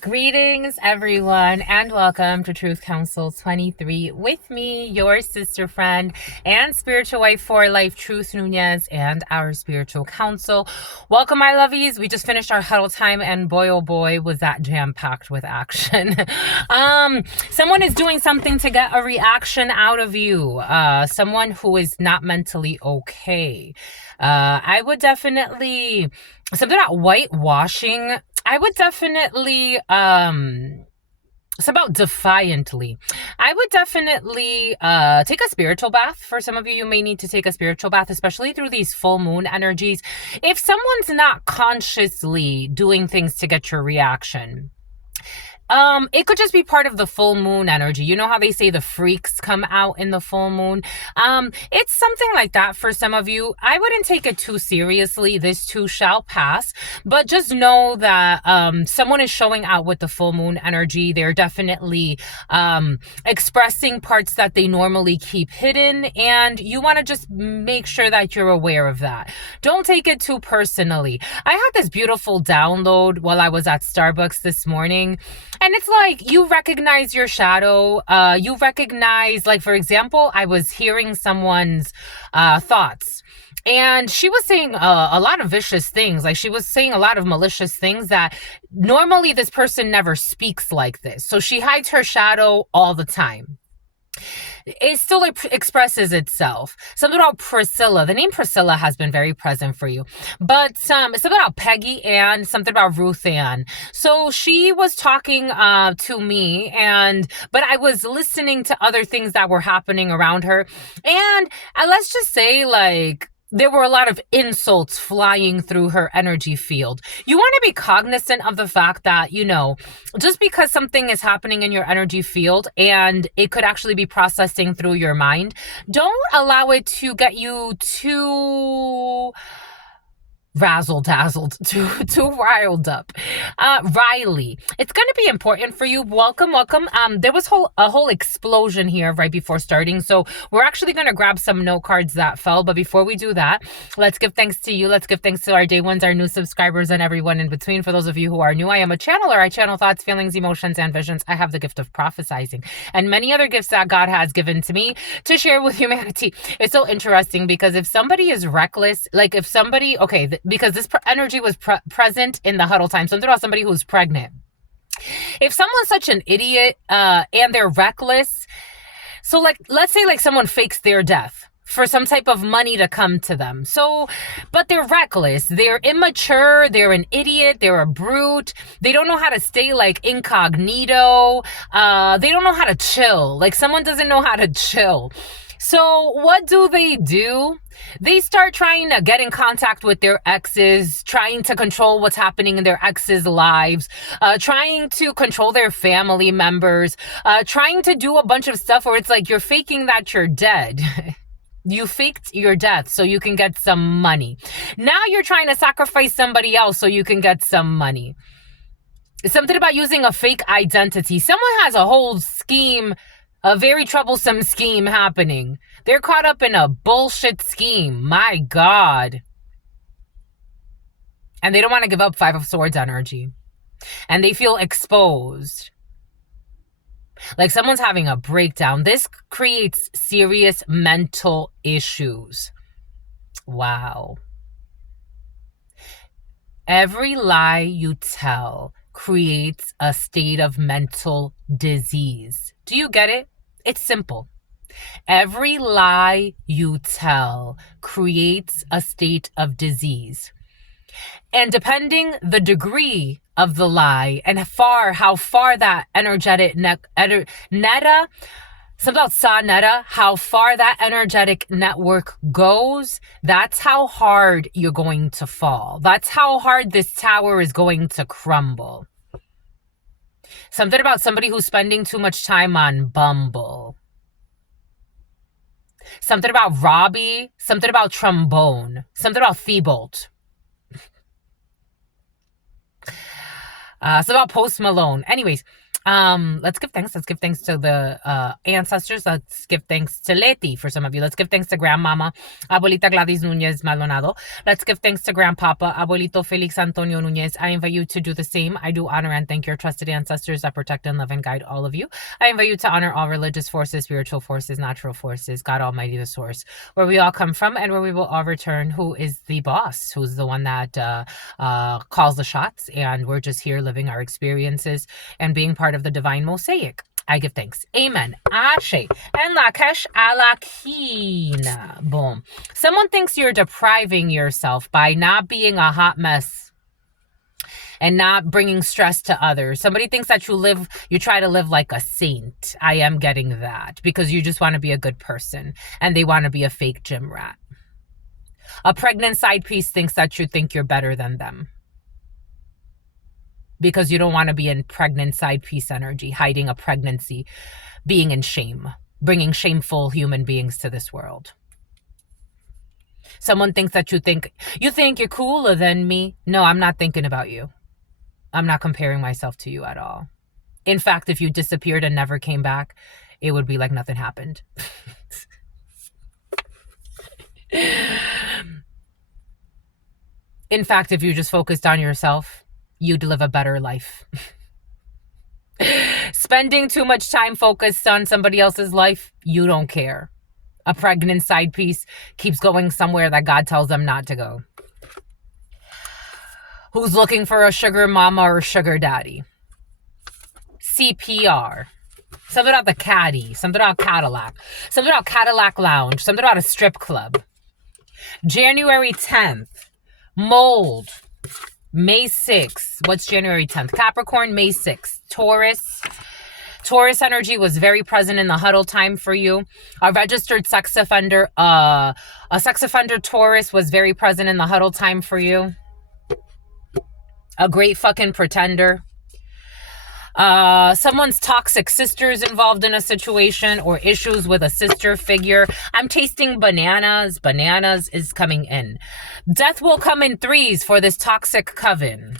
Greetings, everyone, and welcome to Truth Council 23 with me, your sister friend and spiritual wife for life, Truth Nuñez, and our spiritual council. Welcome, my lovies. We just finished our huddle time, and boy, oh boy, was that jam-packed with action. Someone is doing something to get a reaction out of you. Someone who is not mentally okay. I would definitely... Something about whitewashing. I would definitely, it's about defiantly. I would definitely take a spiritual bath. For some of you, you may need to take a spiritual bath, especially through these full moon energies. If someone's not consciously doing things to get your reaction, it could just be part of the full moon energy. You know how they say the freaks come out in the full moon? It's something like that for some of you. I wouldn't take it too seriously. This too shall pass. But just know that someone is showing out with the full moon energy. They're definitely expressing parts that they normally keep hidden. And you want to just make sure that you're aware of that. Don't take it too personally. I had this beautiful download while I was at Starbucks this morning. And it's like, you recognize your shadow. You recognize, like, for example, I was hearing someone's thoughts. And she was saying a lot of vicious things. Like, she was saying a lot of malicious things that normally this person never speaks like this. So she hides her shadow all the time. It still expresses itself. Something about Priscilla. The name Priscilla has been very present for you. But it's something about Peggy Ann, something about Ruth Ann. So she was talking to me, but I was listening to other things that were happening around her. And let's just say, like, there were a lot of insults flying through her energy field. You want to be cognizant of the fact that, you know, just because something is happening in your energy field and it could actually be processing through your mind, don't allow it to get you too razzle-dazzled, too riled up. Riley, it's going to be important for you. Welcome. There was a whole explosion here right before starting, so we're actually going to grab some note cards that fell. But before we do that, let's give thanks to you. Let's give thanks to our day ones, our new subscribers, and everyone in between. For those of you who are new, I am a channeler. I channel thoughts, feelings, emotions, and visions. I have the gift of prophesizing and many other gifts that God has given to me to share with humanity. It's so interesting because if somebody is reckless, like if somebody, because this energy was present in the huddle time. Something about somebody who's pregnant. If someone's such an idiot and they're reckless, so like, let's say like someone fakes their death for some type of money to come to them. So, but they're reckless, they're immature, they're an idiot, they're a brute, they don't know how to stay like incognito, they don't know how to chill. Like someone doesn't know how to chill. So what do? They start trying to get in contact with their exes, trying to control what's happening in their exes' lives, trying to control their family members, trying to do a bunch of stuff where it's like you're faking that you're dead. You faked your death so you can get some money. Now you're trying to sacrifice somebody else so you can get some money. It's something about using a fake identity. Someone has a whole scheme, a very troublesome scheme happening. They're caught up in a bullshit scheme. My God. And they don't want to give up Five of Swords energy. And they feel exposed. Like someone's having a breakdown. This creates serious mental issues. Wow. Every lie you tell creates a state of mental disease. Do you get it? It's simple. Every lie you tell creates a state of disease. And depending the degree of the lie and how far that energetic how far that energetic network goes, that's how hard you're going to fall. That's how hard this tower is going to crumble. Something about somebody who's spending too much time on Bumble. Something about Robbie. Something about trombone. Something about Thibault. It's about Post Malone. Anyways, Let's give thanks. Let's give thanks to the ancestors. Let's give thanks to Leti for some of you. Let's give thanks to Grandmama, Abuelita Gladys Nuñez Maldonado. Let's give thanks to Grandpapa, Abuelito Felix Antonio Nuñez. I invite you to do the same. I do honor and thank your trusted ancestors that protect and love and guide all of you. I invite you to honor all religious forces, spiritual forces, natural forces, God Almighty, the source, where we all come from and where we will all return. Who is the boss? Who's the one that calls the shots? And we're just here living our experiences and being part of the divine mosaic. I give thanks. Amen. Ashe. And Lakesh Alakina. Boom. Someone thinks you're depriving yourself by not being a hot mess and not bringing stress to others. Somebody thinks that you try to live like a saint. I am getting that because you just want to be a good person and they want to be a fake gym rat. A pregnant side piece thinks that you think you're better than them, because you don't want to be in pregnant side piece energy, hiding a pregnancy, being in shame, bringing shameful human beings to this world. Someone thinks that you think you're cooler than me. No, I'm not thinking about you. I'm not comparing myself to you at all. In fact, if you disappeared and never came back, it would be like nothing happened. In fact, if you just focused on yourself, you'd live a better life. Spending too much time focused on somebody else's life, you don't care. A pregnant side piece keeps going somewhere that God tells them not to go. Who's looking for a sugar mama or sugar daddy? CPR. Something about the caddy. Something about Cadillac. Something about Cadillac Lounge. Something about a strip club. January 10th. Mold. May 6th. What's January 10th? Capricorn, May 6th. Taurus. Taurus energy was very present in the huddle time for you. A registered sex offender, a sex offender Taurus was very present in the huddle time for you. A great fucking pretender. Someone's toxic sister is involved in a situation or issues with a sister figure. I'm tasting bananas. Bananas is coming in. Death will come in threes for this toxic coven.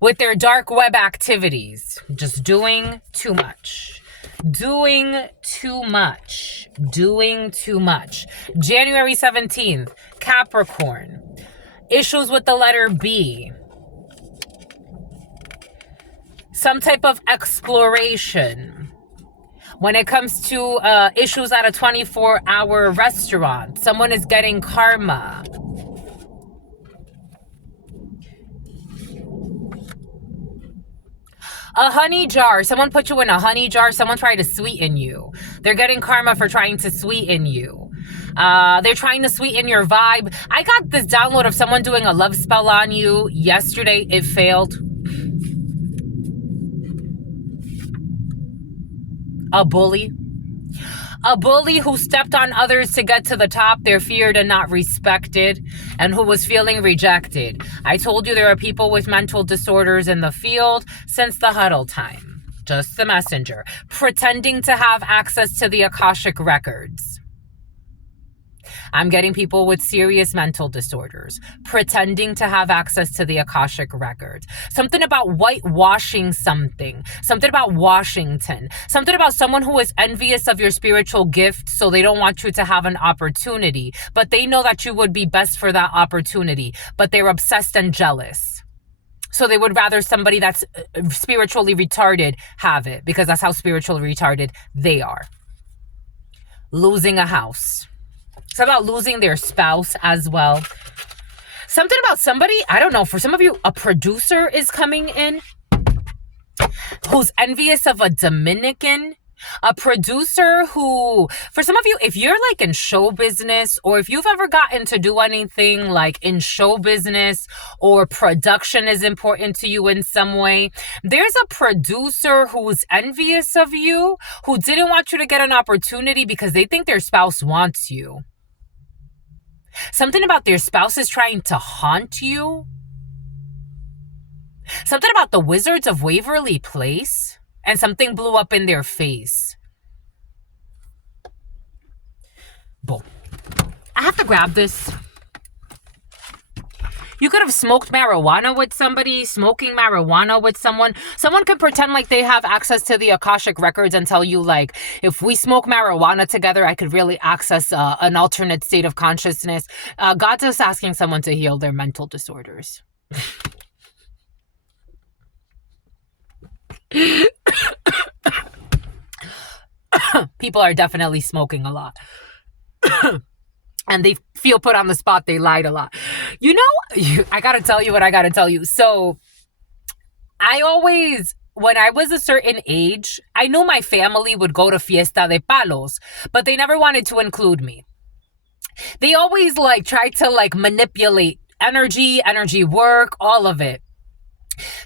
With their dark web activities. Just doing too much. Doing too much. Doing too much. January 17th, Capricorn. Issues with the letter B. Some type of exploration. When it comes to issues at a 24-hour restaurant, someone is getting karma. A honey jar. Someone put you in a honey jar. Someone tried to sweeten you. They're getting karma for trying to sweeten you. They're trying to sweeten your vibe. I got this download of someone doing a love spell on you yesterday. It failed. A bully. A bully who stepped on others to get to the top. They're feared and not respected, and who was feeling rejected. I told you there are people with mental disorders in the field since the huddle time. Just the messenger. Pretending to have access to the Akashic records. I'm getting people with serious mental disorders pretending to have access to the Akashic records. Something about whitewashing something. Something about Washington. Something about someone who is envious of your spiritual gift, so they don't want you to have an opportunity. But they know that you would be best for that opportunity. But they're obsessed and jealous. So they would rather somebody that's spiritually retarded have it, because that's how spiritually retarded they are. Losing a house. It's about losing their spouse as well. Something about somebody, I don't know, for some of you, a producer is coming in who's envious of a Dominican. A producer who, for some of you, if you're like in show business, or if you've ever gotten to do anything like in show business, or production is important to you in some way, there's a producer who's envious of you, who didn't want you to get an opportunity because they think their spouse wants you. Something about their spouse is trying to haunt you. Something about the Wizards of Waverly Place. And something blew up in their face. Boom. I have to grab this. You could have smoked marijuana with somebody, smoking marijuana with someone. Someone could pretend like they have access to the Akashic records and tell you, like, if we smoke marijuana together, I could really access an alternate state of consciousness. God's just asking someone to heal their mental disorders. People are definitely smoking a lot. And they feel put on the spot. They lied a lot. You know, I got to tell you what I got to tell you. So I always, when I was a certain age, I knew my family would go to Fiesta de Palos, but they never wanted to include me. They always like tried to like manipulate energy work, all of it.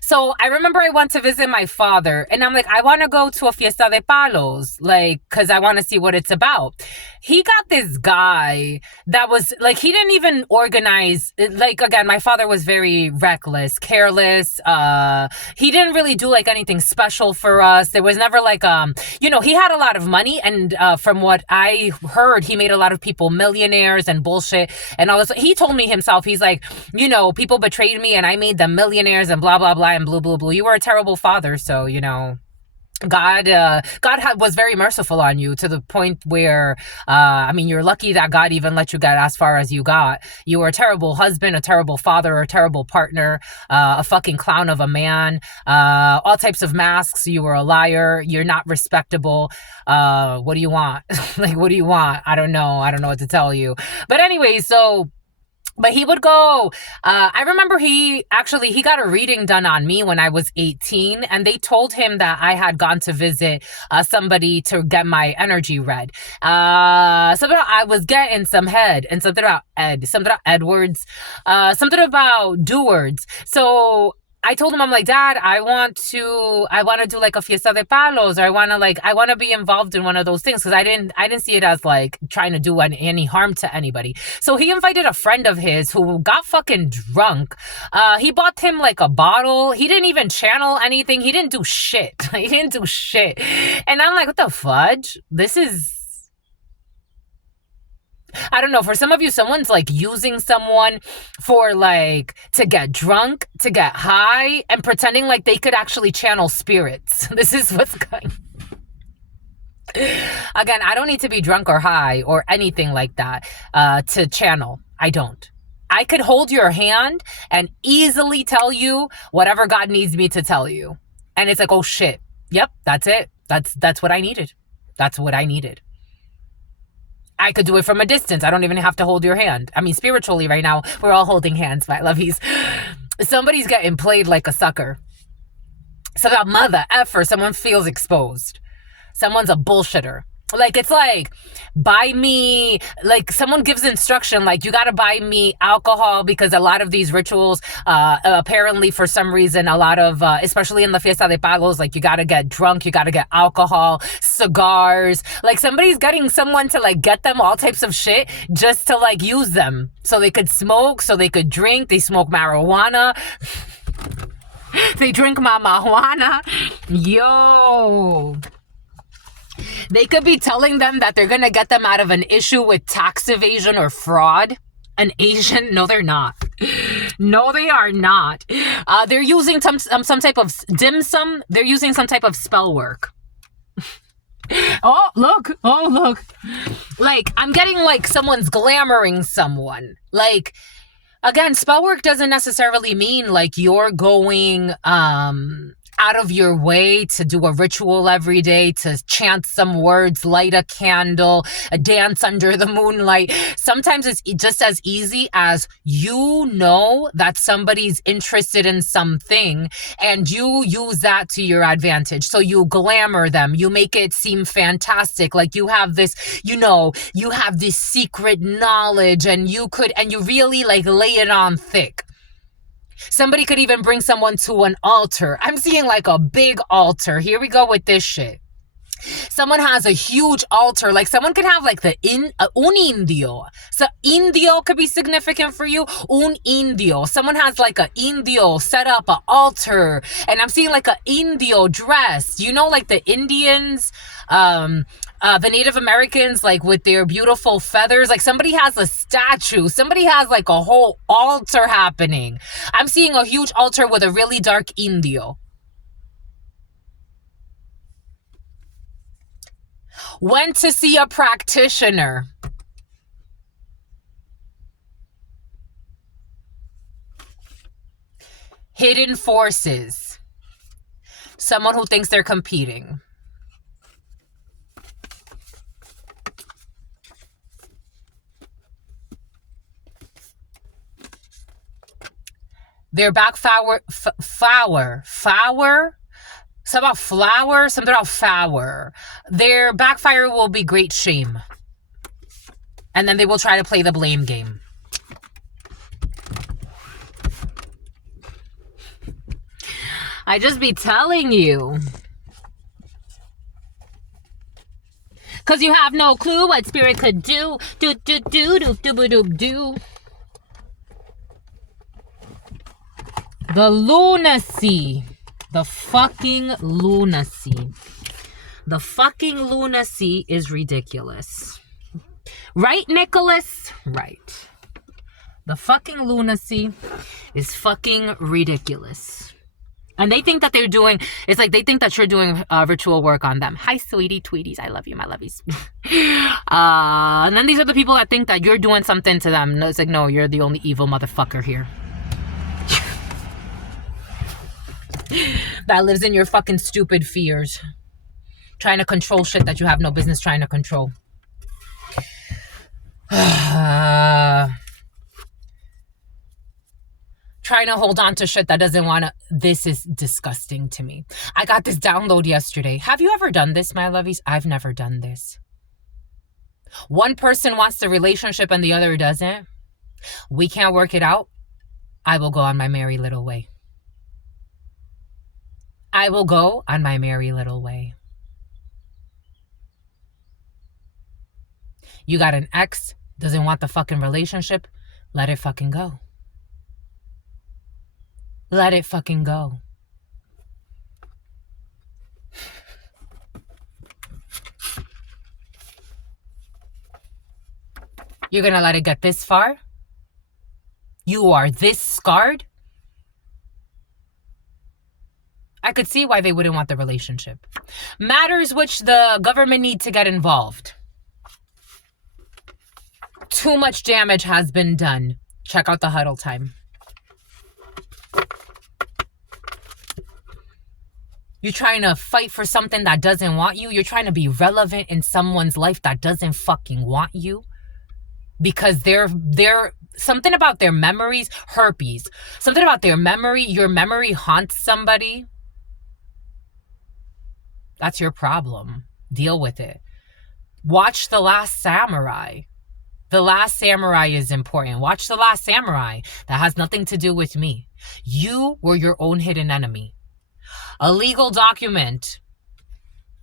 So I remember I went to visit my father and I'm like, I want to go to a Fiesta de Palos, like, because I want to see what it's about. He got this guy that was like, he didn't even organize. Like, again, my father was very reckless, careless. He didn't really do like anything special for us. There was never like, he had a lot of money. And from what I heard, he made a lot of people millionaires and bullshit and all this. He told me himself, he's like, people betrayed me and I made them millionaires and blah, blah, blah, and blue, blue, blue. You were a terrible father. So, God was very merciful on you to the point where, you're lucky that God even let you get as far as you got. You were a terrible husband, a terrible father, a terrible partner, a fucking clown of a man, all types of masks. You were a liar. You're not respectable. What do you want? Like, what do you want? I don't know. I don't know what to tell you. But anyway, but he would go, I remember he got a reading done on me when I was 18, and they told him that I had gone to visit somebody to get my energy read. Something about I was getting some head, and something about Edwards, something about Dewards. So I told him, I'm like, Dad, I want to do like a Fiesta de Palos, or I want to be involved in one of those things, because I didn't see it as like trying to do any harm to anybody. So he invited a friend of his who got fucking drunk. He bought him like a bottle. He didn't even channel anything. He didn't do shit. He didn't do shit. And I'm like, what the fudge? This is, I don't know, for some of you, someone's like using someone for like to get drunk, to get high, and pretending like they could actually channel spirits. This is what's going. Again, I don't need to be drunk or high or anything like that to channel. I don't. I could hold your hand and easily tell you whatever God needs me to tell you. And it's like, oh shit. Yep, that's it. That's what I needed. That's what I needed. I could do it from a distance. I don't even have to hold your hand. I mean, spiritually right now, we're all holding hands, my lovies. Somebody's getting played like a sucker. So that mother effer, someone feels exposed. Someone's a bullshitter. Like, it's like, buy me, like someone gives instruction, like you got to buy me alcohol, because a lot of these rituals, apparently for some reason, a lot of, especially in the Fiesta de Palos, like you got to get drunk, you got to get alcohol, cigars, like somebody's getting someone to like get them all types of shit just to like use them so they could smoke, so they could drink. They smoke marijuana. They drink marijuana. Yo. They could be telling them that they're going to get them out of an issue with tax evasion or fraud. An Asian? No, they're not. No, they are not. They're using some type of dim sum. They're using some type of spell work. Oh, look. Like, I'm getting like someone's glamoring someone. Like, again, spell work doesn't necessarily mean like you're going out of your way to do a ritual every day, to chant some words, light a candle, dance under the moonlight. Sometimes it's just as easy as that somebody's interested in something and you use that to your advantage. So you glamour them. You make it seem fantastic. Like you have this, you have this secret knowledge and you really like lay it on thick. Somebody could even bring someone to an altar. I'm seeing like a big altar. Here we go with this shit. Someone has a huge altar. Like someone could have like un indio. So indio could be significant for you. Un indio. Someone has like a indio set up an altar, and I'm seeing like a indio dress. You know, like the Indians, the Native Americans, like with their beautiful feathers. Like somebody has a statue. Somebody has like a whole altar happening. I'm seeing a huge altar with a really dark indio. Went to see a practitioner. Hidden forces. Someone who thinks they're competing. They're flower. Something about flower, something about flower. Their backfire will be great shame. And then they will try to play the blame game. I just be telling you. Because you have no clue what spirit could do. Do. The lunacy. The fucking lunacy. The fucking lunacy is ridiculous. Right, Nicholas? Right. The fucking lunacy is fucking ridiculous. And they think that they're doing, it's like they think that you're doing ritual work on them. Hi, sweetie tweeties. I love you, my lovies. And then these are the people that think that you're doing something to them. No, it's like, no, you're the only evil motherfucker here. That lives in your fucking stupid fears. Trying to control shit that you have no business trying to control. Trying to hold on to shit that doesn't want to. This is disgusting to me. I got this download yesterday. Have you ever done this, my lovies? I've never done this. One person wants the relationship and the other doesn't. We can't work it out. I will go on my merry little way. I will go on my merry little way. You got an ex, doesn't want the fucking relationship, let it fucking go. Let it fucking go. You're gonna let it get this far? You are this scarred? I could see why they wouldn't want the relationship. Matters which the government need to get involved. Too much damage has been done. Check out the huddle time. You're trying to fight for something that doesn't want you. You're trying to be relevant in someone's life that doesn't fucking want you. Because they're something about their memories, herpes. Something about their memory, your memory haunts somebody. That's your problem. Deal with it. Watch The Last Samurai. The Last Samurai is important. Watch The Last Samurai. That has nothing to do with me. You were your own hidden enemy. A legal document.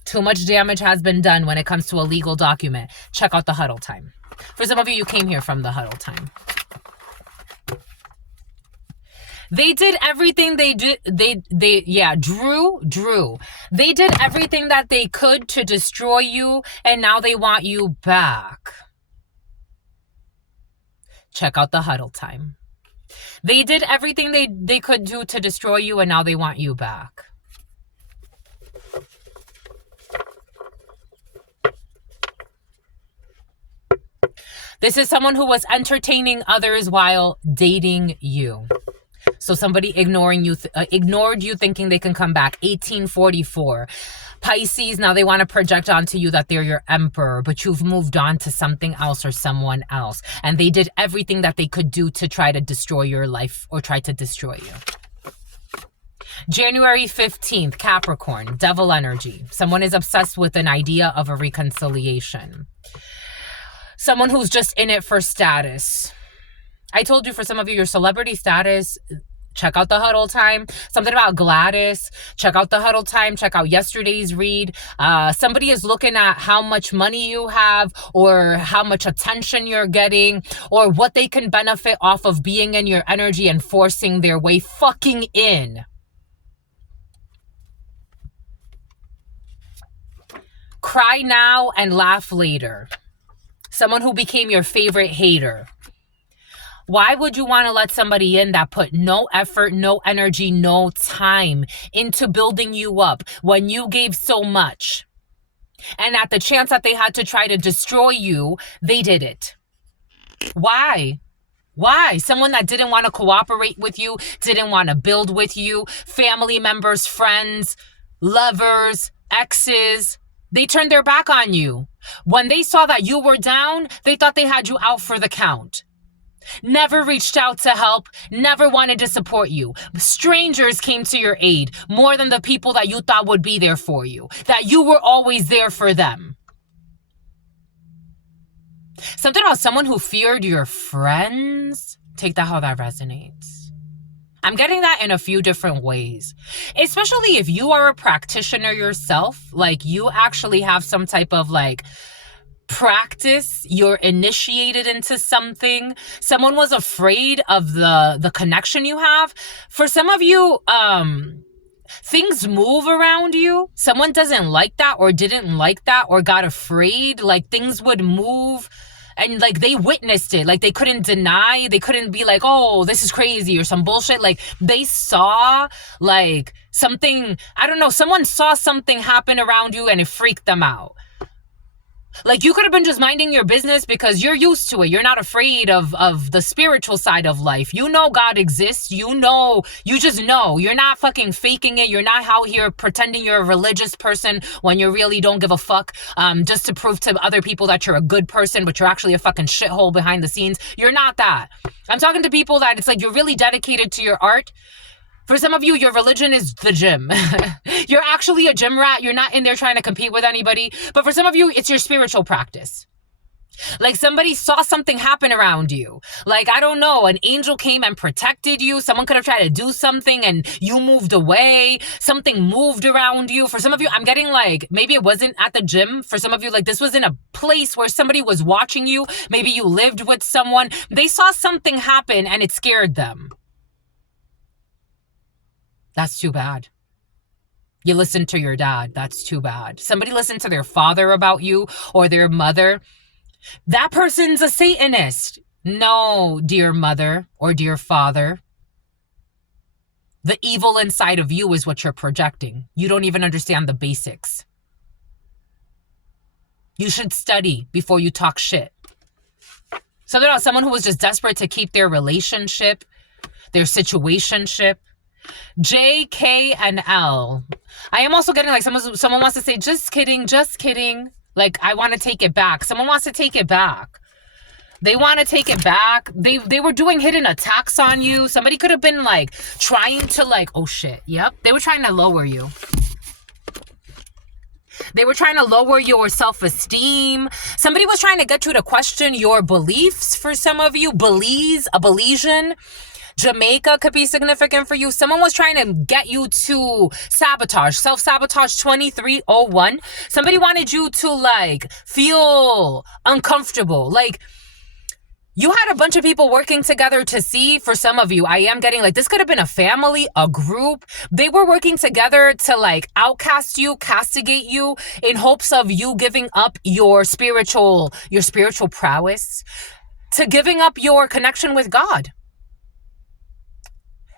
Too much damage has been done when it comes to a legal document. Check out the huddle time. For some of you came here from the huddle time. They did everything they did. Drew. They did everything that they could to destroy you, and now they want you back. Check out the huddle time. They did everything they could do to destroy you, and now they want you back. This is someone who was entertaining others while dating you. So somebody ignored you thinking they can come back. 1844. Pisces, now they want to project onto you that they're your emperor, but you've moved on to something else or someone else. And they did everything that they could do to try to destroy your life or try to destroy you. January 15th, Capricorn, devil energy. Someone is obsessed with an idea of a reconciliation. Someone who's just in it for status. I told you, for some of you, your celebrity status, Check out the huddle time. Something about Gladys. Check out the huddle time. Check out yesterday's read. Somebody is looking at how much money you have or how much attention you're getting or what they can benefit off of being in your energy and forcing their way fucking in. Cry now and laugh later. Someone who became your favorite hater. Why would you want to let somebody in that put no effort, no energy, no time into building you up when you gave so much? And at the chance that they had to try to destroy you, they did it. Why? Why? Someone that didn't want to cooperate with you, didn't want to build with you, family members, friends, lovers, exes, they turned their back on you. When they saw that you were down, they thought they had you out for the count. Never reached out to help, never wanted to support you. Strangers came to your aid more than the people that you thought would be there for you, that you were always there for them. Something about someone who feared your friends. Take that how that resonates. I'm getting that in a few different ways, especially if you are a practitioner yourself, like you actually have some type of like practice, you're initiated into something. Someone was afraid of the connection you have. For some of you, things move around you. Someone doesn't like that or didn't like that or got afraid, like things would move. And like they witnessed it, like they couldn't deny, they couldn't be like, oh, this is crazy or some bullshit. Like they saw like something, I don't know, someone saw something happen around you and it freaked them out. Like you could have been just minding your business because you're used to it. You're not afraid of the spiritual side of life. You know God exists. You know, you just know. You're not fucking faking it. You're not out here pretending you're a religious person when you really don't give a fuck just to prove to other people that you're a good person, but you're actually a fucking shithole behind the scenes. You're not that. I'm talking to people that it's like you're really dedicated to your art. For some of you, your religion is the gym. You're actually a gym rat. You're not in there trying to compete with anybody. But for some of you, it's your spiritual practice. Like somebody saw something happen around you. Like, I don't know, an angel came and protected you. Someone could have tried to do something and you moved away. Something moved around you. For some of you, I'm getting like, maybe it wasn't at the gym. For some of you, like this was in a place where somebody was watching you. Maybe you lived with someone. They saw something happen and it scared them. That's too bad. You listened to your dad. That's too bad. Somebody listened to their father about you or their mother. That person's a Satanist. No, dear mother or dear father. The evil inside of you is what you're projecting. You don't even understand the basics. You should study before you talk shit. So there's someone who was just desperate to keep their relationship, their situationship. J, K, and L. I am also getting like someone wants to say, just kidding, just kidding. Like, I want to take it back. Someone wants to take it back. They want to take it back. They were doing hidden attacks on you. Somebody could have been like trying to like, oh shit. Yep. They were trying to lower you. They were trying to lower your self-esteem. Somebody was trying to get you to question your beliefs for some of you. Belize, a Belizean. Jamaica could be significant for you. Someone was trying to get you to sabotage, self-sabotage 2301. Somebody wanted you to like feel uncomfortable. Like you had a bunch of people working together to see. For some of you, I am getting like this could have been a family, a group. They were working together to like outcast you, castigate you in hopes of you giving up your spiritual prowess, to giving up your connection with God.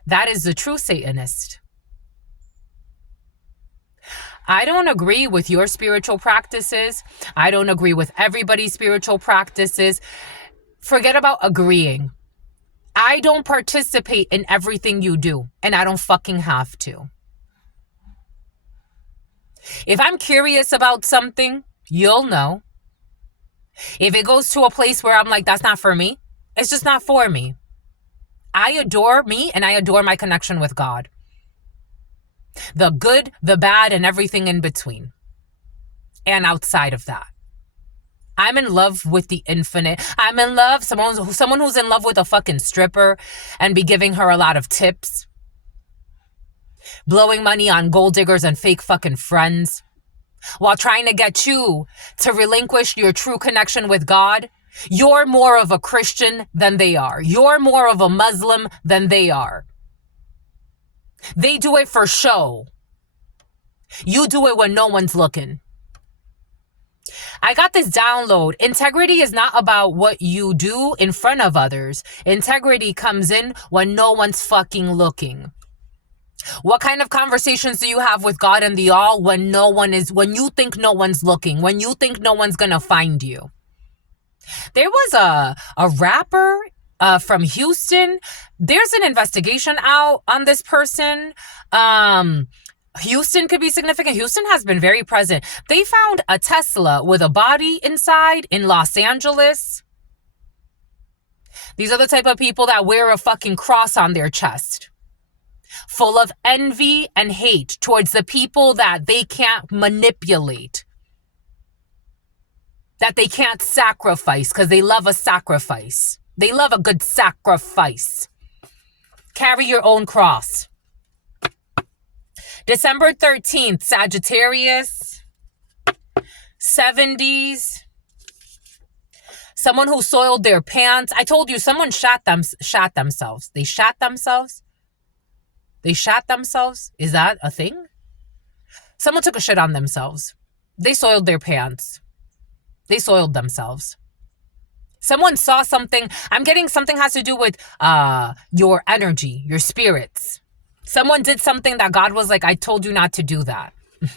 That is the true Satanist. I don't agree with your spiritual practices. I don't agree with everybody's spiritual practices. Forget about agreeing. I don't participate in everything you do, and I don't fucking have to. If I'm curious about something, you'll know. If it goes to a place where I'm like, that's not for me, it's just not for me. I adore me and I adore my connection with God. The good, the bad, and everything in between. And outside of that. I'm in love with the infinite. I'm in love, someone who's in love with a fucking stripper and be giving her a lot of tips. blowing money on gold diggers and fake fucking friends, while trying to get you to relinquish your true connection with God. You're more of a Christian than they are. You're more of a Muslim than they are. They do it for show. You do it when no one's looking. I got this download. Integrity is not about what you do in front of others. Integrity comes in when no one's fucking looking. What kind of conversations do you have with God and the all when you think no one's looking, when you think no one's gonna find you? There was a rapper from Houston. There's an investigation out on this person. Houston could be significant. Houston has been very present. They found a Tesla with a body inside in Los Angeles. These are the type of people that wear a fucking cross on their chest, full of envy and hate towards the people that they can't manipulate, that they can't sacrifice, because they love a sacrifice. They love a good sacrifice. Carry your own cross. December 13th, Sagittarius, 70s. Someone who soiled their pants. I told you someone shot themselves. They shot themselves. They shot themselves. Is that a thing? Someone took a shit on themselves. They soiled their pants. They soiled themselves. Someone saw something. I'm getting something has to do with your energy, your spirits. Someone did something that God was like, I told you not to do that.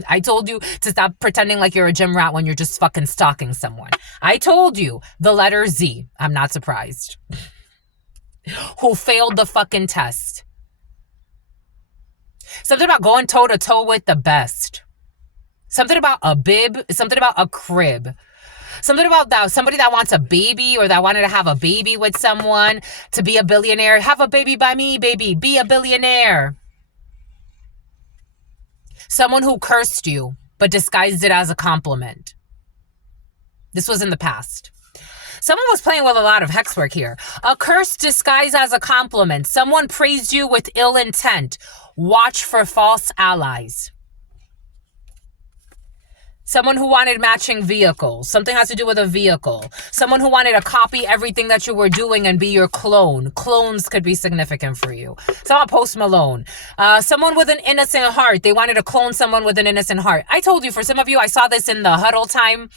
I told you to stop pretending like you're a gym rat when you're just fucking stalking someone. I told you the letter Z. I'm not surprised. Who failed the fucking test. Something about going toe to toe with the best. Something about a bib. Something about a crib. Something about that. Somebody that wants a baby or that wanted to have a baby with someone to be a billionaire. Have a baby by me, baby. Be a billionaire. Someone who cursed you, but disguised it as a compliment. This was in the past. Someone was playing with a lot of hex work here. A curse disguised as a compliment. Someone praised you with ill intent. Watch for false allies. Someone who wanted matching vehicles. Something has to do with a vehicle. Someone who wanted to copy everything that you were doing and be your clone. Clones could be significant for you. Someone Post Malone. Someone with an innocent heart. They wanted to clone someone with an innocent heart. I told you, for some of you, I saw this in the huddle time.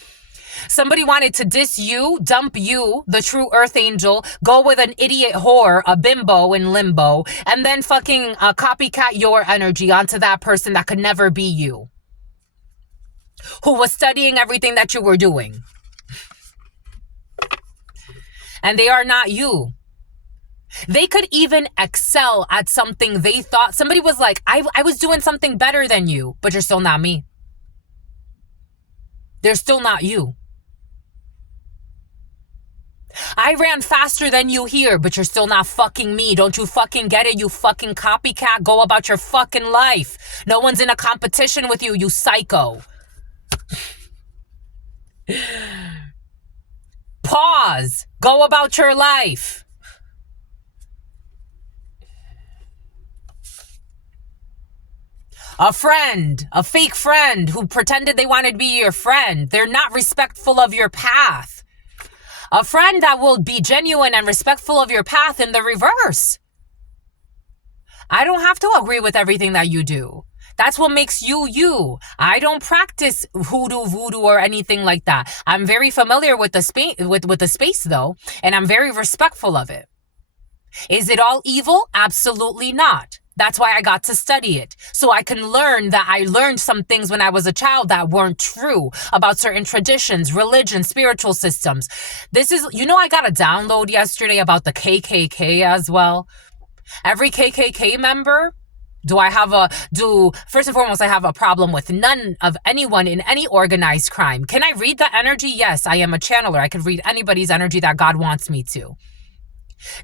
Somebody wanted to diss you, dump you, the true earth angel, go with an idiot whore, a bimbo in limbo, and then fucking copycat your energy onto that person that could never be you, who was studying everything that you were doing. And they are not you. They could even excel at something they thought. Somebody was like, I was doing something better than you, but you're still not me. They're still not you. I ran faster than you here, but you're still not fucking me. Don't you fucking get it, you fucking copycat? Go about your fucking life. No one's in a competition with you, you psycho. Pause. Go about your life. A friend, a fake friend who pretended they wanted to be your friend. They're not respectful of your path. A friend that will be genuine and respectful of your path in the reverse. I don't have to agree with everything that you do. That's what makes you, you. I don't practice hoodoo, voodoo, or anything like that. I'm very familiar with the space though, and I'm very respectful of it. Is it all evil? Absolutely not. That's why I got to study it. So I can learn that I learned some things when I was a child that weren't true about certain traditions, religion, spiritual systems. This is, I got a download yesterday about the KKK as well. Every KKK member, first and foremost, I have a problem with none of anyone in any organized crime. Can I read the energy? Yes, I am a channeler. I could read anybody's energy that God wants me to.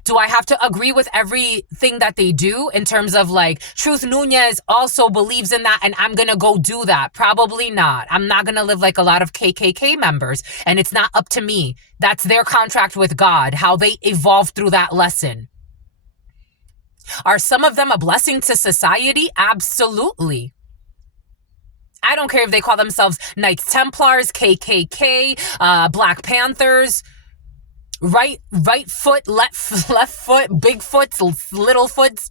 Do I have to agree with everything that they do in terms of like, Truth Nuñez also believes in that and I'm going to go do that? Probably not. I'm not going to live like a lot of KKK members, and it's not up to me. That's their contract with God, how they evolve through that lesson. Are some of them a blessing to society? Absolutely. I don't care if they call themselves Knights Templars, KKK, Black Panthers, right foot, left foot, big foots, little foots.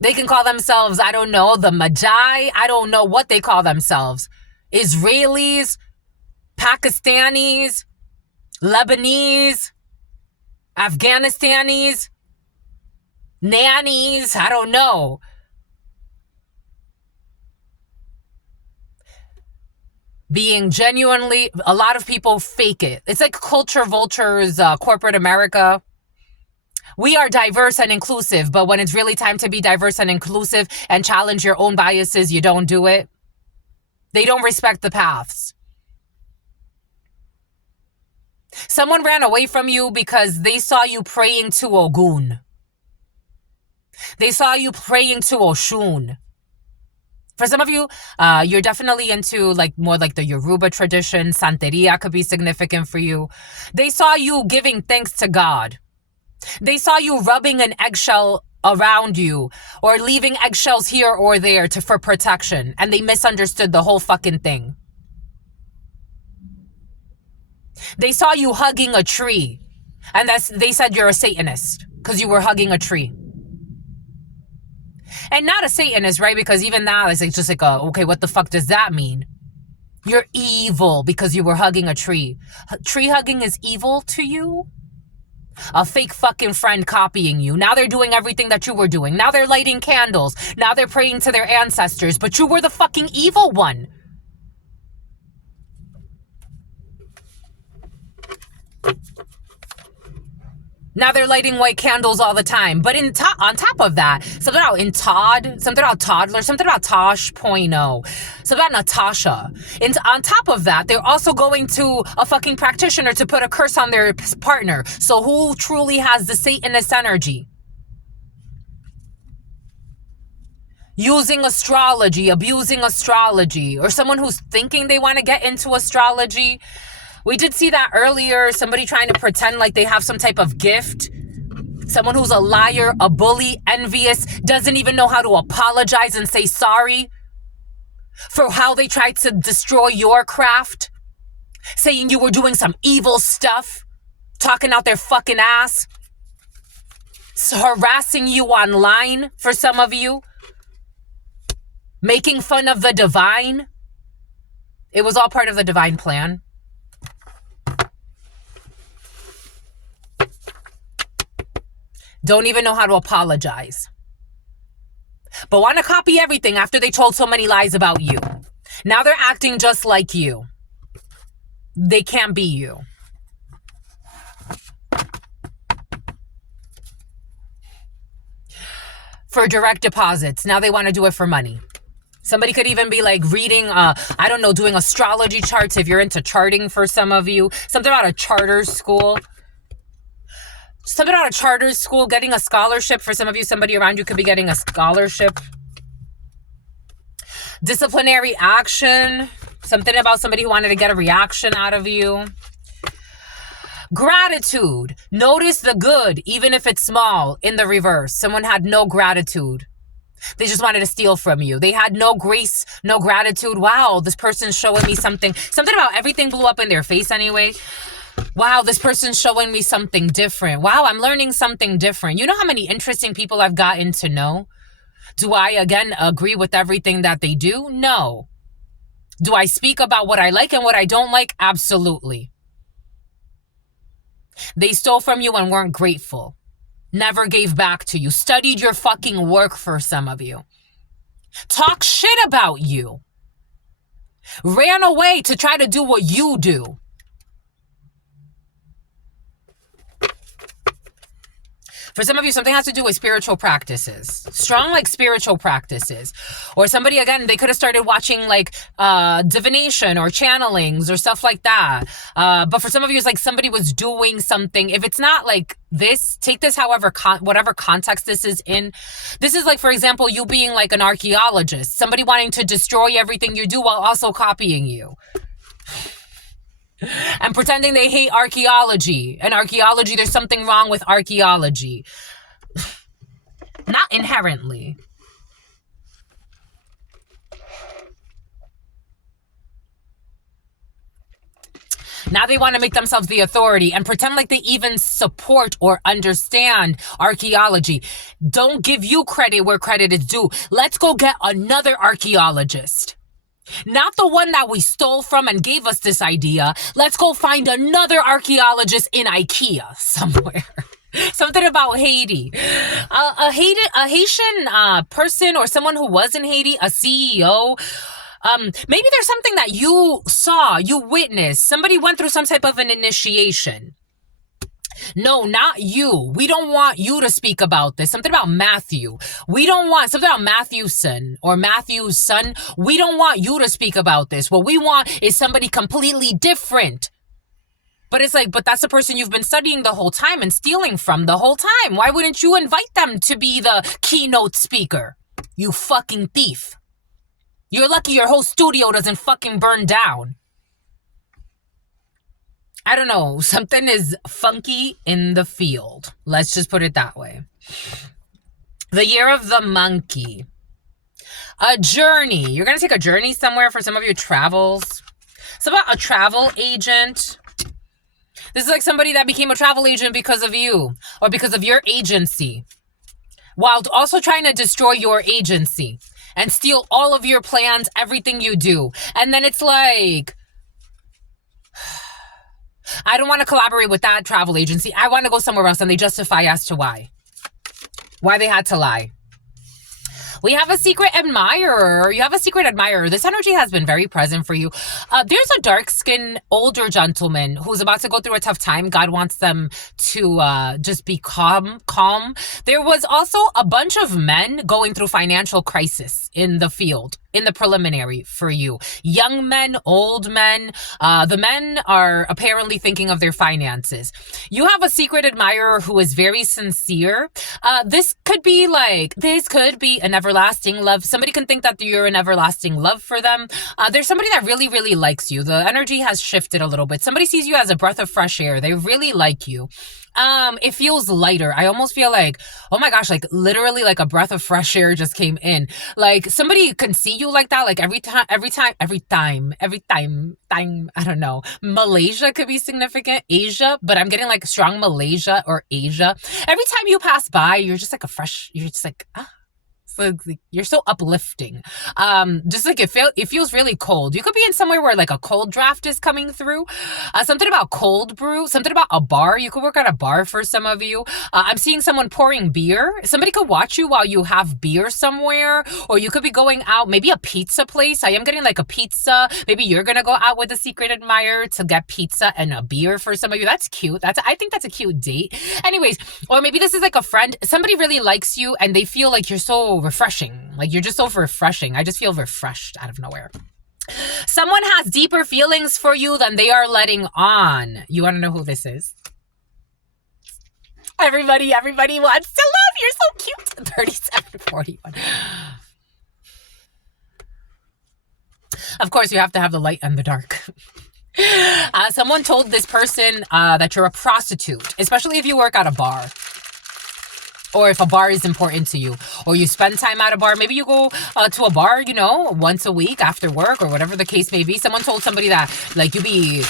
They can call themselves, I don't know, the Magi. I don't know what they call themselves. Israelis, Pakistanis, Lebanese, Afghanistanis, nannies. I don't know. Being genuinely, a lot of people fake it. It's like culture vultures, corporate America. We are diverse and inclusive, but when it's really time to be diverse and inclusive and challenge your own biases, you don't do it. They don't respect the paths. Someone ran away from you because they saw you praying to Ogun. They saw you praying to Oshun. For some of you, you're definitely into like more like the Yoruba tradition. Santeria could be significant for you. They saw you giving thanks to God. They saw you rubbing an eggshell around you or leaving eggshells here or there for protection, and they misunderstood the whole fucking thing. They saw you hugging a tree, and they said you're a Satanist because you were hugging a tree. And not a Satanist, right? Because even that is just like, okay, what the fuck does that mean? You're evil because you were hugging a tree. Tree hugging is evil to you? A fake fucking friend copying you. Now they're doing everything that you were doing. Now they're lighting candles. Now they're praying to their ancestors. But you were the fucking evil one. Now they're lighting white candles all the time. But on top of that, something about toddler, something about Tosh.0, something about Natasha. And on top of that, they're also going to a fucking practitioner to put a curse on their partner. So who truly has the Satanist energy? Using astrology, abusing astrology, or someone who's thinking they want to get into astrology. We did see that earlier. Somebody trying to pretend like they have some type of gift. Someone who's a liar, a bully, envious, doesn't even know how to apologize and say sorry for how they tried to destroy your craft. Saying you were doing some evil stuff. Talking out their fucking ass. Harassing you online for some of you. Making fun of the divine. It was all part of the divine plan. Don't even know how to apologize. But want to copy everything after they told so many lies about you. Now they're acting just like you. They can't be you. For direct deposits, now they want to do it for money. Somebody could even be like reading, I don't know, doing astrology charts if you're into charting for some of you. Something about a charter school. Something about a charter school, getting a scholarship for some of you. Somebody around you could be getting a scholarship. Disciplinary action. Something about somebody who wanted to get a reaction out of you. Gratitude. Notice the good, even if it's small, in the reverse. Someone had no gratitude. They just wanted to steal from you. They had no grace, no gratitude. Wow, this person's showing me something. Something about everything blew up in their face anyway. Wow, this person's showing me something different. Wow, I'm learning something different. You know how many interesting people I've gotten to know? Do I, again, agree with everything that they do? No. Do I speak about what I like and what I don't like? Absolutely. They stole from you and weren't grateful. Never gave back to you. Studied your fucking work for some of you. Talk shit about you. Ran away to try to do what you do. For some of you, something has to do with spiritual practices. Strong, like, spiritual practices. Or somebody, again, they could have started watching, like, divination or channelings or stuff like that. But for some of you, it's like somebody was doing something. If it's not like this, take this whatever context this is in. This is like, for example, you being like an archaeologist. Somebody wanting to destroy everything you do while also copying you. And pretending they hate archaeology. And archaeology, there's something wrong with archaeology. Not inherently. Now they want to make themselves the authority and pretend like they even support or understand archaeology. Don't give you credit where credit is due. Let's go get another archaeologist. Not the one that we stole from and gave us this idea. Let's go find another archaeologist in IKEA somewhere. Something about Haiti. A Haitian person or someone who was in Haiti, a CEO. Maybe there's something that you saw, you witnessed. Somebody went through some type of an initiation. No, not you. We don't want you to speak about this. Something about Matthew. We don't want something about Matthew's son or Matthew's son. We don't want you to speak about this. What we want is somebody completely different. But it's like, but that's the person you've been studying the whole time and stealing from the whole time. Why wouldn't you invite them to be the keynote speaker? You fucking thief. You're lucky your whole studio doesn't fucking burn down. I don't know. Something is funky in the field. Let's just put it that way. The year of the monkey. A journey. You're going to take a journey somewhere for some of your travels. It's about a travel agent. This is like somebody that became a travel agent because of you or because of your agency, while also trying to destroy your agency and steal all of your plans, everything you do. And then it's like, I don't want to collaborate with that travel agency. I want to go somewhere else, and they justify as to why they had to lie. We have a secret admirer. You have a secret admirer. This energy has been very present for you. There's a dark-skinned older gentleman who's about to go through a tough time. God wants them to just be calm. There was also a bunch of men going through financial crisis in the field, in the preliminary for you. Young men, old men. The men are apparently thinking of their finances. You have a secret admirer who is very sincere. This could be an everlasting love. Somebody can think that you're an everlasting love for them. There's somebody that really, really likes you. The energy has shifted a little bit. Somebody sees you as a breath of fresh air. They really like you. It feels lighter. I almost feel like, oh my gosh, like literally like a breath of fresh air just came in. Like somebody can see you like that. Like every time, I don't know. Malaysia could be significant. Asia, but I'm getting like strong Malaysia or Asia. Every time you pass by, you're just like you're just like, So you're so uplifting. Just like it feels really cold. You could be in somewhere where like a cold draft is coming through. Something about cold brew. Something about a bar. You could work at a bar for some of you. I'm seeing someone pouring beer. Somebody could watch you while you have beer somewhere, or you could be going out. Maybe a pizza place. I am getting like a pizza. Maybe you're gonna go out with a secret admirer to get pizza and a beer for some of you. That's cute. I think that's a cute date. Anyways, or maybe this is like a friend. Somebody really likes you and they feel like you're so refreshing. Like you're just so refreshing. I just feel refreshed out of nowhere. Someone has deeper feelings for you than they are letting on. You want to know who this is? Everybody wants to love. You're so cute. 3741. Of course, you have to have the light and the dark. Someone told this person that you're a prostitute, especially if you work at a bar. Or if a bar is important to you, or you spend time at a bar. Maybe you go to a bar, once a week after work, or whatever the case may be. Someone told somebody that, like, you'll be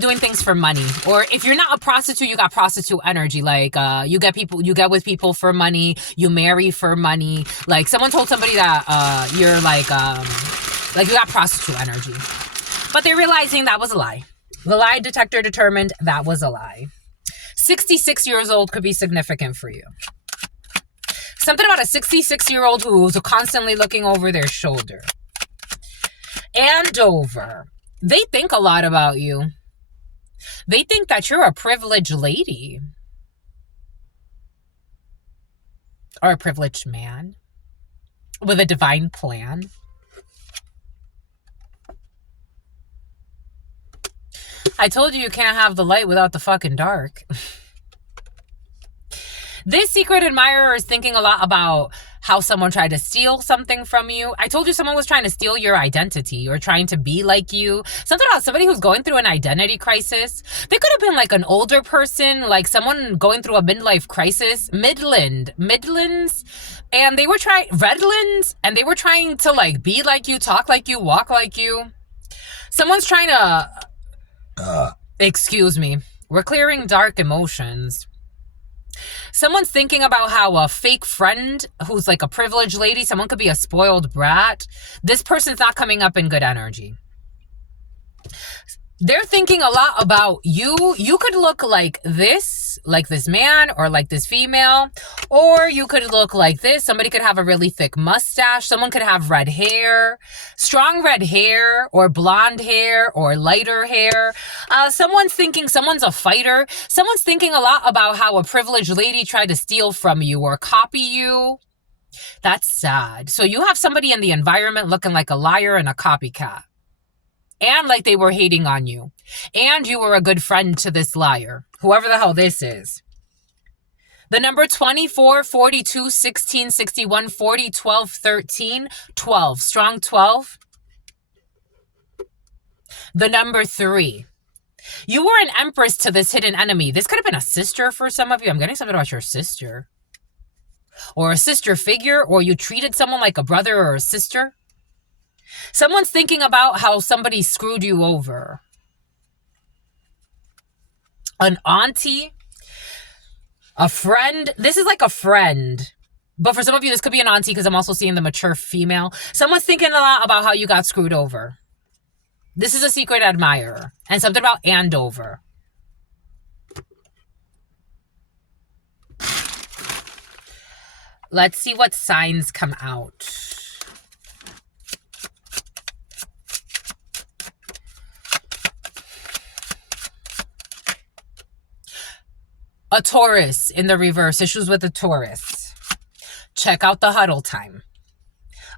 doing things for money. Or if you're not a prostitute, you got prostitute energy. Like, you get with people for money, you marry for money. Like, someone told somebody that you're like you got prostitute energy. But they're realizing that was a lie. The lie detector determined that was a lie. 66 years old could be significant for you. Something about a 66-year-old who's constantly looking over their shoulder. And over. They think a lot about you. They think that you're a privileged lady. Or a privileged man. With a divine plan. I told you can't have the light without the fucking dark. This secret admirer is thinking a lot about how someone tried to steal something from you. I told you someone was trying to steal your identity or trying to be like you. Something about somebody who's going through an identity crisis. They could have been like an older person, like someone going through a midlife crisis. Midlands. And they were Redlands, and they were trying to like be like you, talk like you, walk like you. Someone's trying to, excuse me. We're clearing dark emotions. Someone's thinking about how a fake friend who's like a privileged lady, someone could be a spoiled brat. This person's not coming up in good energy. They're thinking a lot about you. You could look like this man or like this female, or you could look like this. Somebody could have a really thick mustache. Someone could have red hair, strong red hair, or blonde hair, or lighter hair. Someone's thinking someone's a fighter. Someone's thinking a lot about how a privileged lady tried to steal from you or copy you. That's sad. So you have somebody in the environment looking like a liar and a copycat. And like they were hating on you. And you were a good friend to this liar. Whoever the hell this is. The number 24, 42, 16, 61, 40, 12, 13, 12. Strong 12. The number 3. You were an empress to this hidden enemy. This could have been a sister for some of you. I'm getting something about your sister. Or a sister figure. Or you treated someone like a brother or a sister. Someone's thinking about how somebody screwed you over. An auntie, a friend. This is like a friend. But for some of you, this could be an auntie because I'm also seeing the mature female. Someone's thinking a lot about how you got screwed over. This is a secret admirer. And something about Andover. Let's see what signs come out. A Taurus in the reverse. Issues with a Taurus. Check out the huddle time.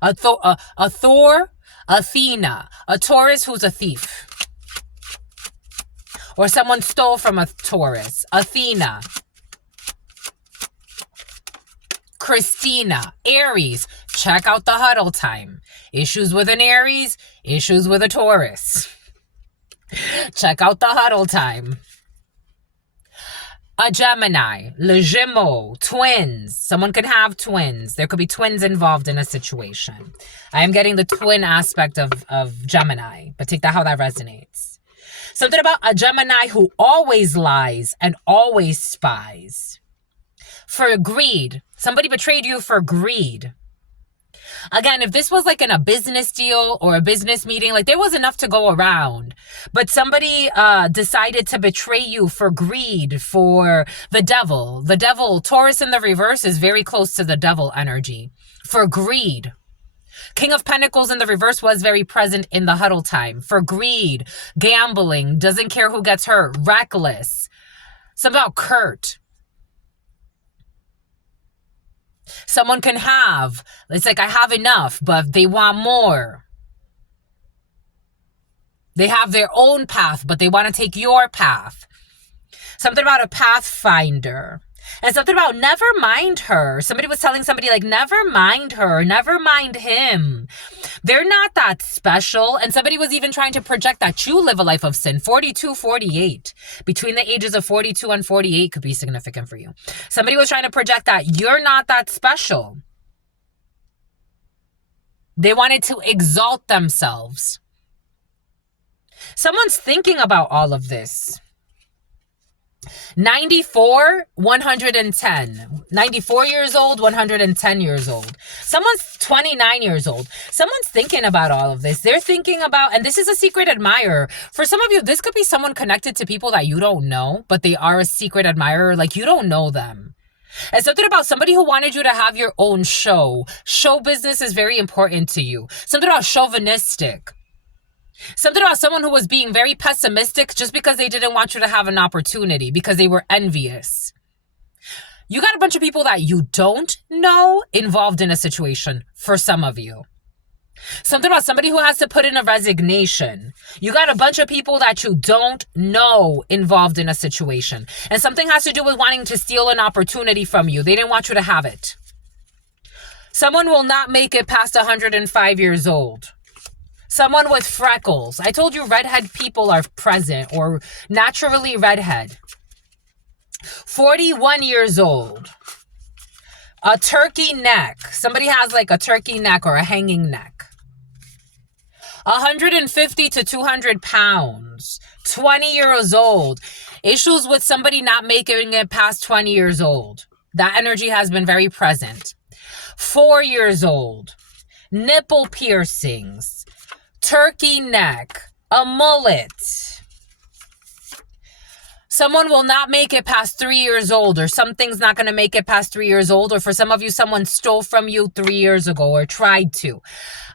A Thor, Athena. A Taurus who's a thief. Or someone stole from a Taurus. Athena. Christina. Aries. Check out the huddle time. Issues with an Aries. Issues with a Taurus. Check out the huddle time. A Gemini, Le Jumeau, twins. Someone could have twins. There could be twins involved in a situation. I am getting the twin aspect of Gemini, but take that how that resonates. Something about a Gemini who always lies and always spies. For greed. Somebody betrayed you for greed. Again, if this was like in a business deal or a business meeting, like there was enough to go around. But somebody decided to betray you for greed, for the devil. The devil, Taurus in the reverse, is very close to the devil energy. For greed. King of Pentacles in the reverse was very present in the huddle time. For greed, gambling, doesn't care who gets hurt, reckless. Something about Kurt. Someone can have, it's like I have enough, but they want more. They have their own path, but they want to take your path. Something about a pathfinder. And something about never mind her. Somebody was telling somebody like, never mind her, never mind him. They're not that special. And somebody was even trying to project that you live a life of sin. 42, 48. Between the ages of 42 and 48 could be significant for you. Somebody was trying to project that you're not that special. They wanted to exalt themselves. Someone's thinking about all of this. 94, 110. 94 years old, 110 years old. Someone's 29 years old. Someone's thinking about all of this. They're thinking about, and this is a secret admirer. For some of you, this could be someone connected to people that you don't know, but they are a secret admirer. Like you don't know them. And something about somebody who wanted you to have your own show. Show business is very important to you. Something about chauvinistic. Something about someone who was being very pessimistic just because they didn't want you to have an opportunity, because they were envious. You got a bunch of people that you don't know involved in a situation for some of you. Something about somebody who has to put in a resignation. You got a bunch of people that you don't know involved in a situation. And something has to do with wanting to steal an opportunity from you. They didn't want you to have it. Someone will not make it past 105 years old. Someone with freckles. I told you redhead people are present or naturally redhead. 41 years old. A turkey neck. Somebody has like a turkey neck or a hanging neck. 150 to 200 pounds. 20 years old. Issues with somebody not making it past 20 years old. That energy has been very present. 4 years old. Nipple piercings. Turkey neck. A mullet. Someone will not make it past 3 years old, or something's not going to make it past 3 years old, or for some of you, someone stole from you 3 years ago or tried to.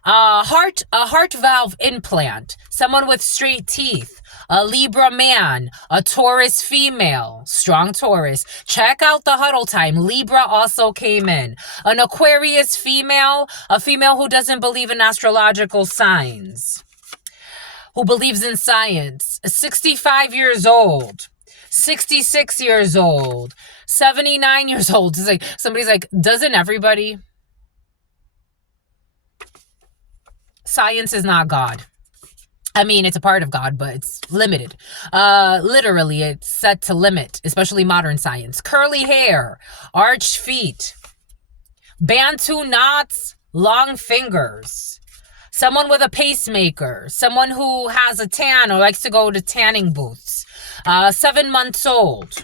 A heart valve implant. Someone with straight teeth. A Libra man. A Taurus female. Strong Taurus. Check out the huddle time. Libra also came in. An Aquarius female. A female who doesn't believe in astrological signs. Who believes in science. 65 years old. 66 years old, 79 years old. It's like, somebody's like, doesn't everybody? Science is not God. I mean, it's a part of God, but it's limited. Literally, it's set to limit, especially modern science. Curly hair, arched feet, Bantu knots, long fingers. Someone with a pacemaker. Someone who has a tan or likes to go to tanning booths. 7 months old.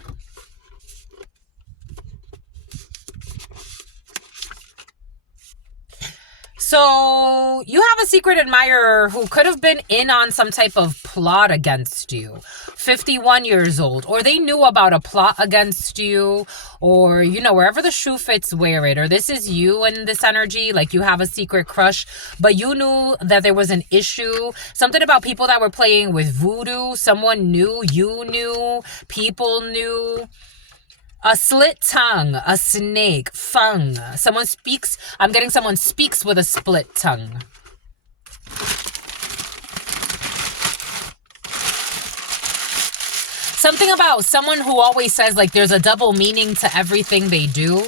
So you have a secret admirer who could have been in on some type of plot against you. 51 years old. Or they knew about a plot against you. Or, you know, wherever the shoe fits, wear it. Or this is you in this energy. Like you have a secret crush. But you knew that there was an issue. Something about people that were playing with voodoo. Someone knew. You knew. People knew. A slit tongue, a snake, fung. Someone speaks. I'm getting someone speaks with a split tongue. Something about someone who always says like there's a double meaning to everything they do.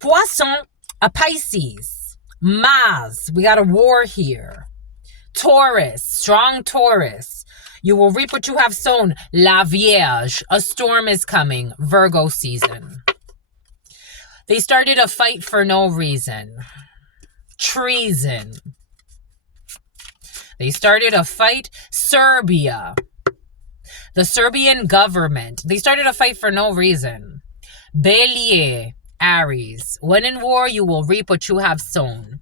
Poisson, a Pisces. Mars, we got a war here. Taurus, strong Taurus. You will reap what you have sown. La Vierge. A storm is coming. Virgo season. They started a fight for no reason. Treason. They started a fight. Serbia. The Serbian government. They started a fight for no reason. Bélier. Aries. When in war, you will reap what you have sown.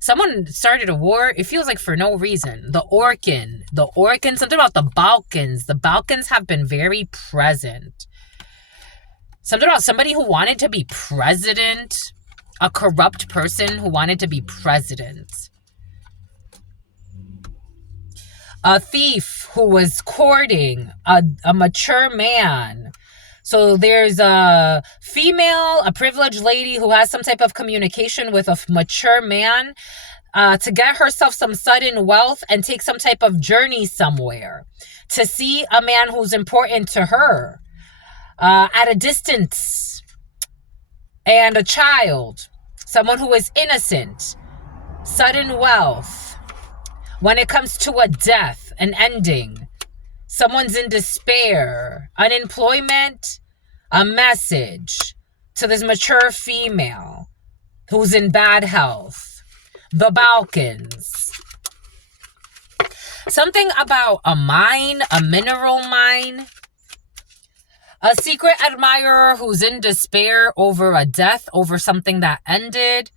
Someone started a war, it feels like for no reason. The Orcan, something about the Balkans. The Balkans have been very present. Something about somebody who wanted to be president. A corrupt person who wanted to be president. A thief who was courting a mature man. So there's a female, a privileged lady who has some type of communication with a mature man to get herself some sudden wealth and take some type of journey somewhere. To see a man who's important to her at a distance. And a child. Someone who is innocent. Sudden wealth. When it comes to a death, an ending. Someone's in despair, unemployment, a message to this mature female who's in bad health. The Balkans. Something about a mine, a mineral mine. A secret admirer who's in despair over a death, over something that ended.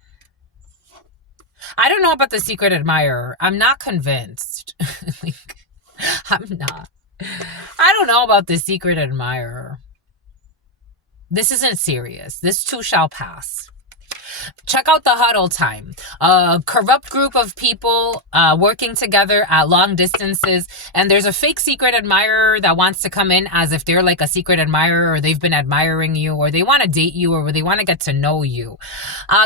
I don't know about the secret admirer. I'm not convinced. I'm not. I don't know about the secret admirer. This isn't serious. This too shall pass. Check out the huddle time. A corrupt group of people working together at long distances. And there's a fake secret admirer that wants to come in as if they're like a secret admirer, or they've been admiring you, or they want to date you, or they want to get to know you.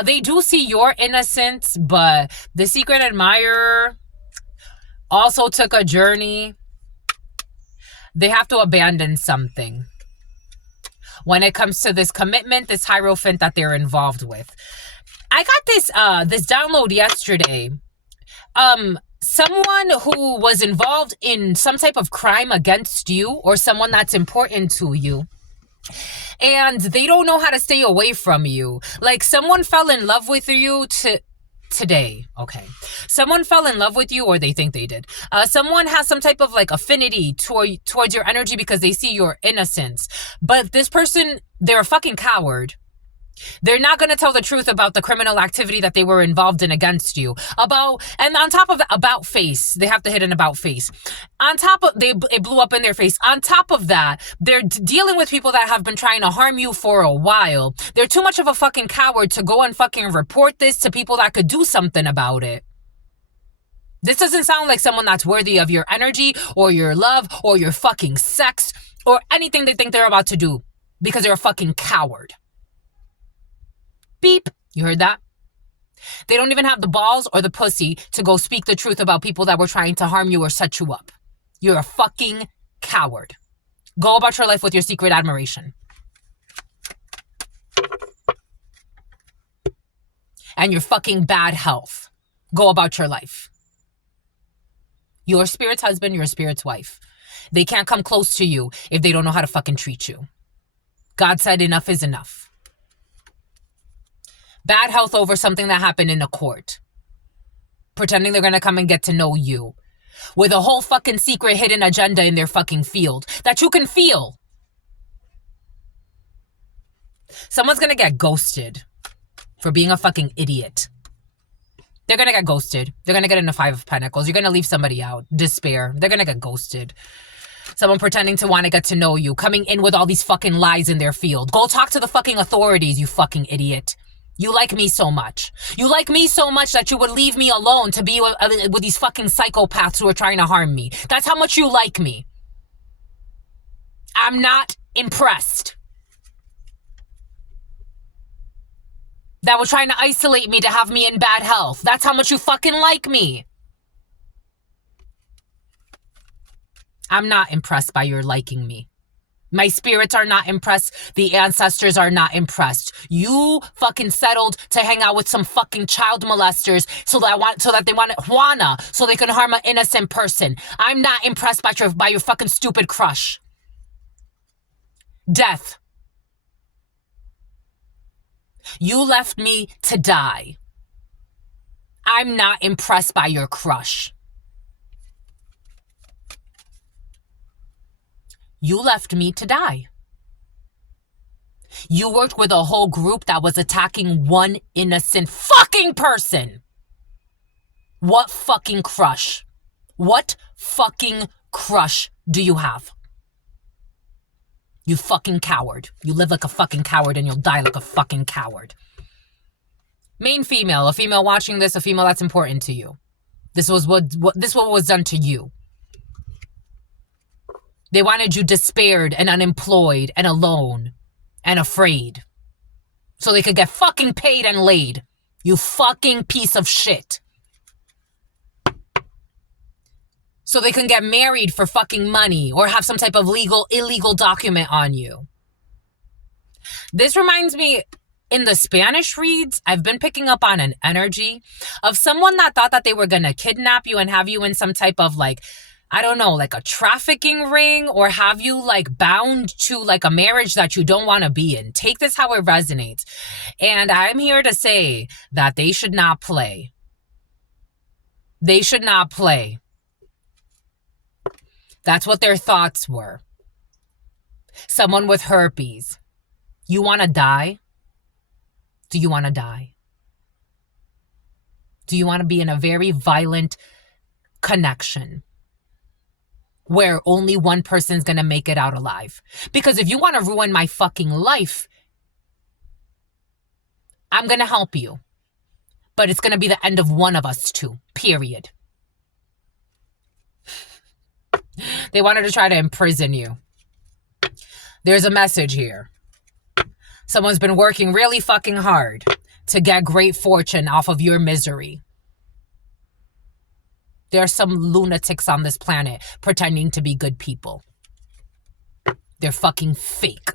They do see your innocence, but the secret admirer also took a journey. They have to abandon something. when it comes to this commitment, this hierophant that they're involved with. I got this download yesterday. Someone who was involved in some type of crime against you or someone that's important to you, and they don't know how to stay away from you. Like, someone fell in love with you today. Okay. Someone fell in love with you, or they think they did. Someone has some type of like affinity towards your energy because they see your innocence. But this person, they're a fucking coward. They're not going to tell the truth about the criminal activity that they were involved in against you. And on top of the about face, they have to hit an about face. On top of, it blew up in their face. On top of that, they're dealing with people that have been trying to harm you for a while. They're too much of a fucking coward to go and fucking report this to people that could do something about it. This doesn't sound like someone that's worthy of your energy or your love or your fucking sex or anything they think they're about to do, because they're a fucking coward. Beep. You heard that? They don't even have the balls or the pussy to go speak the truth about people that were trying to harm you or set you up. You're a fucking coward. Go about your life with your secret admiration. And your fucking bad health. Go about your life. Your spirit's husband, your spirit's wife. They can't come close to you if they don't know how to fucking treat you. God said enough is enough. Bad health over something that happened in a court. Pretending they're going to come and get to know you. With a whole fucking secret hidden agenda in their fucking field that you can feel. Someone's going to get ghosted for being a fucking idiot. They're going to get ghosted. They're going to get in the 5 of Pentacles. You're going to leave somebody out. Despair. They're going to get ghosted. Someone pretending to want to get to know you. Coming in with all these fucking lies in their field. Go talk to the fucking authorities, you fucking idiot. You like me so much. You like me so much that you would leave me alone to be with these fucking psychopaths who are trying to harm me. That's how much you like me. I'm not impressed. That were trying to isolate me to have me in bad health. That's how much you fucking like me. I'm not impressed by your liking me. My spirits are not impressed. The ancestors are not impressed. You fucking settled to hang out with some fucking child molesters so that they want Juana so they can harm an innocent person. I'm not impressed by your fucking stupid crush. Death. You left me to die. I'm not impressed by your crush. You left me to die. You worked with a whole group that was attacking one innocent fucking person. What fucking crush? What fucking crush do you have? You fucking coward. You live like a fucking coward and you'll die like a fucking coward. Main female, a female watching this, a female that's important to you. This was what was done to you. They wanted you despaired and unemployed and alone and afraid so they could get fucking paid and laid. You fucking piece of shit. So they can get married for fucking money or have some type of illegal document on you. This reminds me, in the Spanish reads, I've been picking up on an energy of someone that thought that they were going to kidnap you and have you in some type of like, I don't know, like a trafficking ring, or have you like bound to like a marriage that you don't want to be in. Take this how it resonates. And I'm here to say that they should not play. They should not play. That's what their thoughts were. Someone with herpes. You want to die? Do you want to die? Do you want to be in a very violent connection where only one person's going to make it out alive? Because if you want to ruin my fucking life, I'm going to help you. But it's going to be the end of one of us two, period. They wanted to try to imprison you. There's a message here. Someone's been working really fucking hard to get great fortune off of your misery. There are some lunatics on this planet pretending to be good people. They're fucking fake.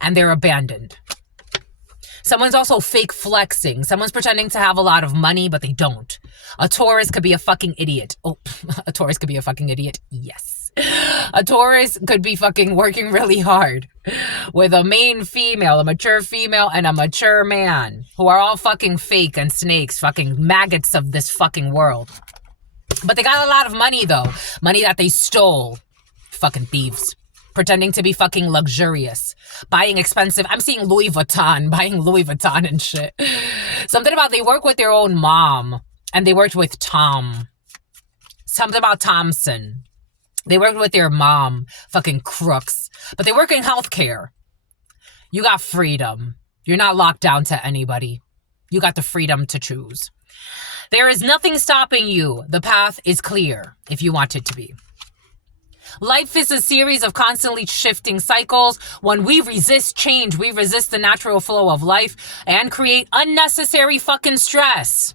and they're abandoned. Someone's also fake flexing. Someone's pretending to have a lot of money, but they don't. A Taurus could be a fucking idiot. Oh, a Taurus could be a fucking idiot. Yes. A Taurus could be fucking working really hard with a main female, a mature female, and a mature man who are all fucking fake and snakes, fucking maggots of this fucking world. But they got a lot of money, though. Money that they stole. Fucking thieves. Pretending to be fucking luxurious. Buying expensive. I'm seeing Louis Vuitton. Buying Louis Vuitton and shit. Something about they work with their own mom. And they worked with Tom. Something about Thompson. They worked with their mom. Fucking crooks. But they work in healthcare. You got freedom. You're not locked down to anybody. You got the freedom to choose. There is nothing stopping you. The path is clear if you want it to be. Life is a series of constantly shifting cycles. When we resist change, we resist the natural flow of life and create unnecessary fucking stress.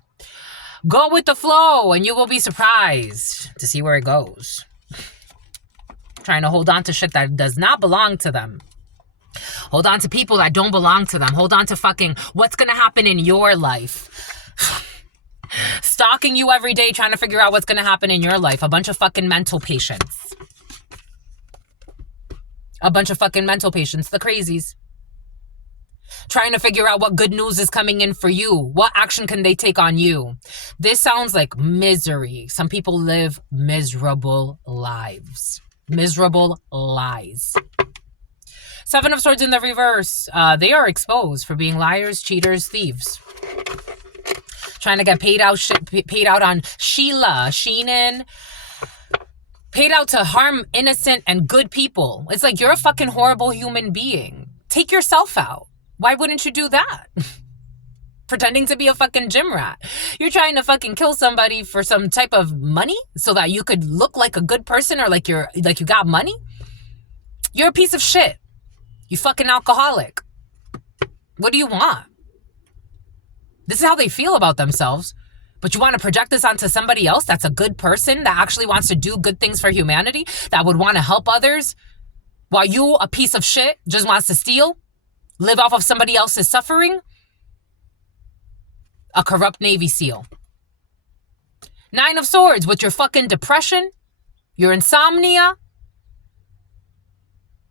Go with the flow and you will be surprised to see where it goes. Trying to hold on to shit that does not belong to them. Hold on to people that don't belong to them. Hold on to fucking what's going to happen in your life. Stalking you every day, trying to figure out what's going to happen in your life. A bunch of fucking mental patients. A bunch of fucking mental patients. The crazies. Trying to figure out what good news is coming in for you. What action can they take on you? This sounds like misery. Some people live miserable lives. Miserable lies. Seven of Swords in the reverse. They are exposed for being liars, cheaters, thieves. Trying to get paid out on Sheila, Sheenan. Paid out to harm innocent and good people. It's like you're a fucking horrible human being. Take yourself out. Why wouldn't you do that? Pretending to be a fucking gym rat. You're trying to fucking kill somebody for some type of money so that you could look like a good person or like you got money? You're a piece of shit. You fucking alcoholic. What do you want? This is how they feel about themselves. But you want to project this onto somebody else that's a good person, that actually wants to do good things for humanity, that would want to help others, while you, a piece of shit, just wants to steal, live off of somebody else's suffering? A corrupt Navy SEAL. Nine of Swords with your fucking depression, your insomnia.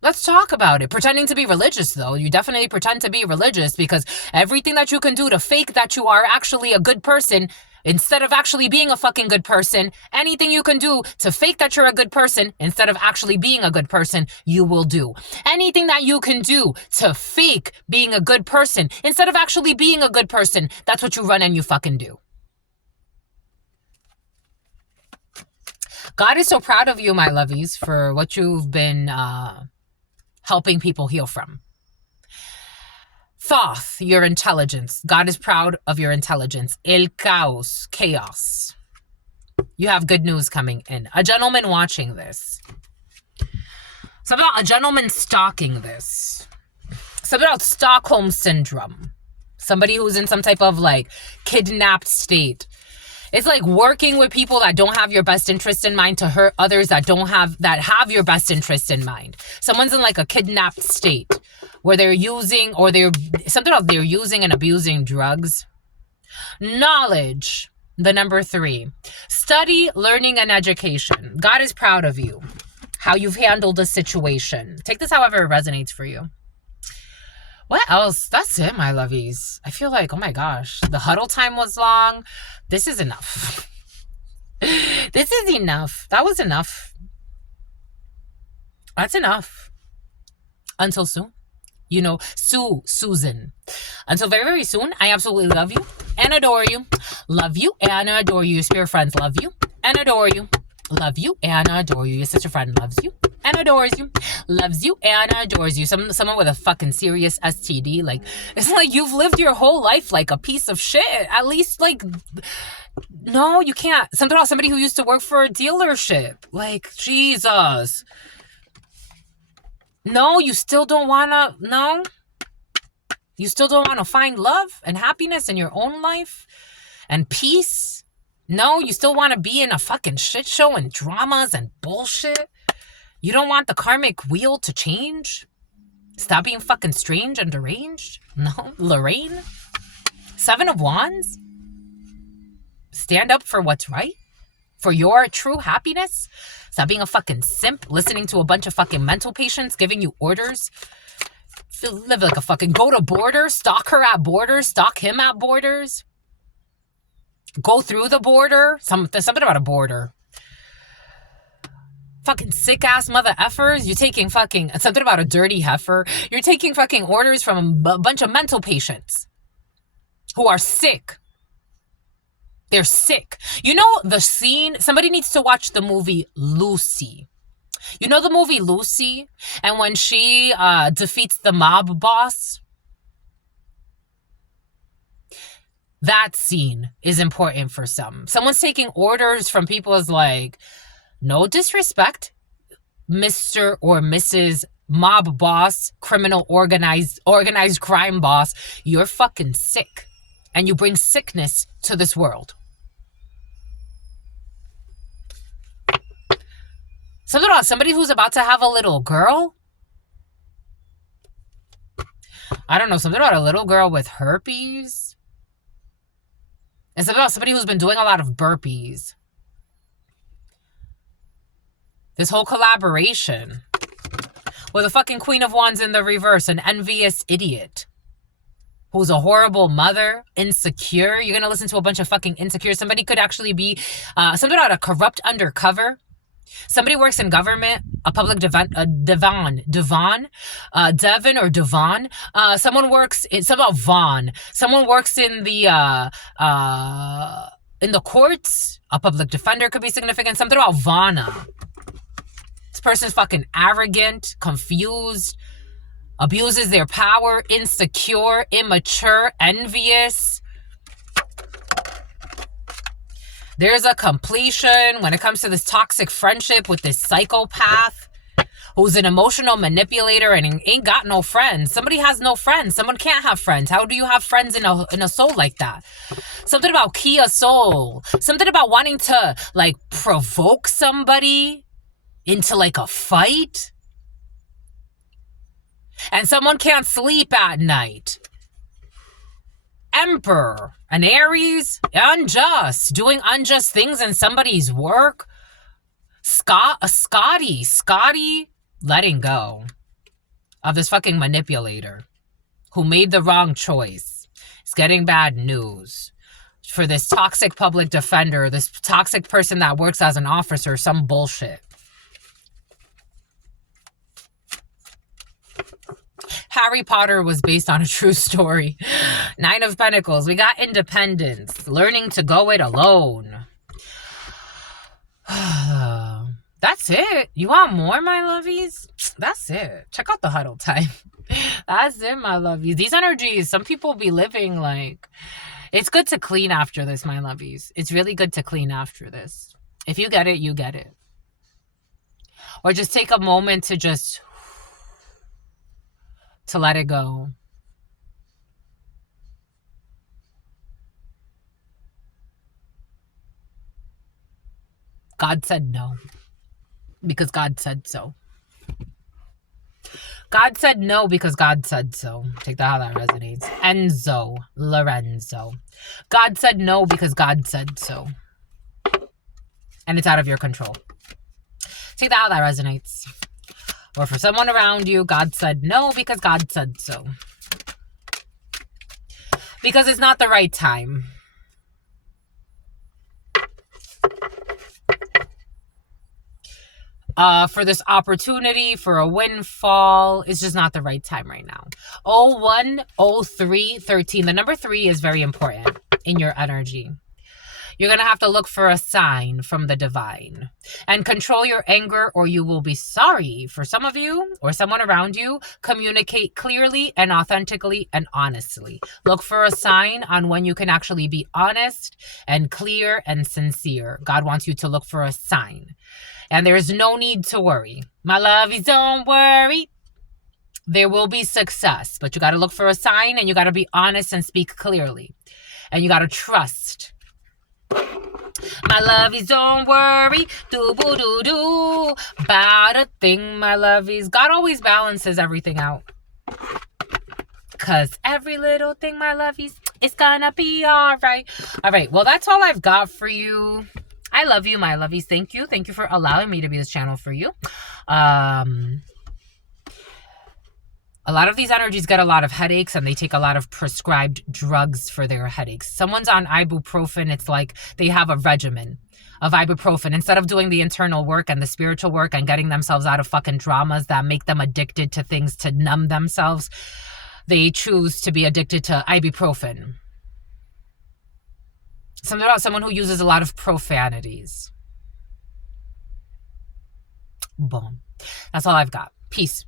Let's talk about it. Pretending to be religious, though. You definitely pretend to be religious because everything that you can do to fake that you are actually a good person, instead of actually being a fucking good person, anything you can do to fake that you're a good person, instead of actually being a good person, you will do. Anything that you can do to fake being a good person, instead of actually being a good person, that's what you run and you fucking do. God is so proud of you, my lovies, for what you've been helping people heal from. Thoth, your intelligence. God is proud of your intelligence. El caos, chaos. You have good news coming in. A gentleman watching this. Something about a gentleman stalking this. Something about Stockholm Syndrome. Somebody who's in some type of like kidnapped state. It's like working with people that don't have your best interest in mind to hurt others that have your best interest in mind. Someone's in like a kidnapped state where they're using and abusing drugs. Knowledge, the number 3. Study, learning, and education. God is proud of you. How you've handled a situation. Take this however it resonates for you. What else? That's it, my lovies. I feel like, oh my gosh, the huddle time was long. This is enough. This is enough. That was enough. That's enough. Until soon. You know, Susan. Until very, very soon, I absolutely love you and adore you. Love you and adore you. Your spirit friends love you and adore you. Love you and adore you. Your sister friend loves you and adores you. Loves you and adores you. Someone with a fucking serious STD. Like, it's like you've lived your whole life like a piece of shit. At least, like, no, you can't. Something about somebody who used to work for a dealership. Like, Jesus. No, you still don't want to, no. You still don't want to find love and happiness in your own life and peace. No, you still want to be in a fucking shit show and dramas and bullshit. You don't want the karmic wheel to change. Stop being fucking strange and deranged. No, Lorraine. 7 of Wands. Stand up for what's right. For your true happiness. Stop being a fucking simp. Listening to a bunch of fucking mental patients giving you orders. Live like a fucking... Go to Borders. Stalk her at Borders. Stalk him at Borders. Go through the border. There's something about a border. Fucking sick ass mother effers. You're taking fucking... Something about a dirty heifer. You're taking fucking orders from a bunch of mental patients. Who are sick. They're sick. You know the scene? Somebody needs to watch the movie Lucy. You know the movie Lucy? And when she defeats the mob boss? That scene is important for some. Someone's taking orders from people as like, no disrespect, Mr. or Mrs. Mob boss, criminal organized crime boss. You're fucking sick. And you bring sickness to this world. Something about somebody who's about to have a little girl. I don't know. Something about a little girl with herpes. And something about somebody who's been doing a lot of burpees. This whole collaboration. With a fucking Queen of Wands in the reverse. An envious idiot. Who's a horrible mother. Insecure. You're going to listen to a bunch of fucking insecure. Somebody could actually be... something about a corrupt undercover. Somebody works in government, a public Devon or Devon. Someone works in, some about Vaughn. Someone works in the courts. A public defender could be significant. Something about Vanna. This person's fucking arrogant, confused, abuses their power, insecure, immature, envious. There's a completion when it comes to this toxic friendship with this psychopath who's an emotional manipulator and ain't got no friends. Somebody has no friends. Someone can't have friends. How do you have friends in a soul like that? Something about Kia soul. Something about wanting to like provoke somebody into like a fight. And someone can't sleep at night. Emperor, an Aries, unjust, doing unjust things in somebody's work. Scotty, letting go of this fucking manipulator who made the wrong choice. It's getting bad news for this toxic public defender, this toxic person that works as an officer, some bullshit. Harry Potter was based on a true story. 9 of Pentacles. We got independence. Learning to go it alone. That's it. You want more, my lovies? That's it. Check out the huddle time. That's it, my lovies. These energies, some people be living like... It's good to clean after this, my lovies. It's really good to clean after this. If you get it, you get it. Or just take a moment to just... to let it go. God said no. Because God said so. God said no because God said so. Take that how that resonates. Enzo, Lorenzo. God said no because God said so. And it's out of your control. Take that how that resonates. Or for someone around you, God said no because God said so. Because it's not the right time. For this opportunity, for a windfall, it's just not the right time right now. 01, 03, 13. The number 3 is very important in your energy. You're going to have to look for a sign from the divine and control your anger or you will be sorry. For some of you or someone around you, communicate clearly and authentically and honestly. Look for a sign on when you can actually be honest and clear and sincere. God wants you to look for a sign. And there is no need to worry. My lovies, don't worry. There will be success, but you got to look for a sign and you got to be honest and speak clearly. And you got to trust. My lovies, don't worry. Do-boo-doo-doo. About a thing, my lovies. God always balances everything out. Cause every little thing, my lovies, it's gonna be all right. All right. Well, that's all I've got for you. I love you, my lovies. Thank you. Thank you for allowing me to be this channel for you. A lot of these energies get a lot of headaches, and they take a lot of prescribed drugs for their headaches. Someone's on ibuprofen. It's like they have a regimen of ibuprofen. Instead of doing the internal work and the spiritual work and getting themselves out of fucking dramas that make them addicted to things to numb themselves, they choose to be addicted to ibuprofen. Something about someone who uses a lot of profanities. Boom. That's all I've got. Peace.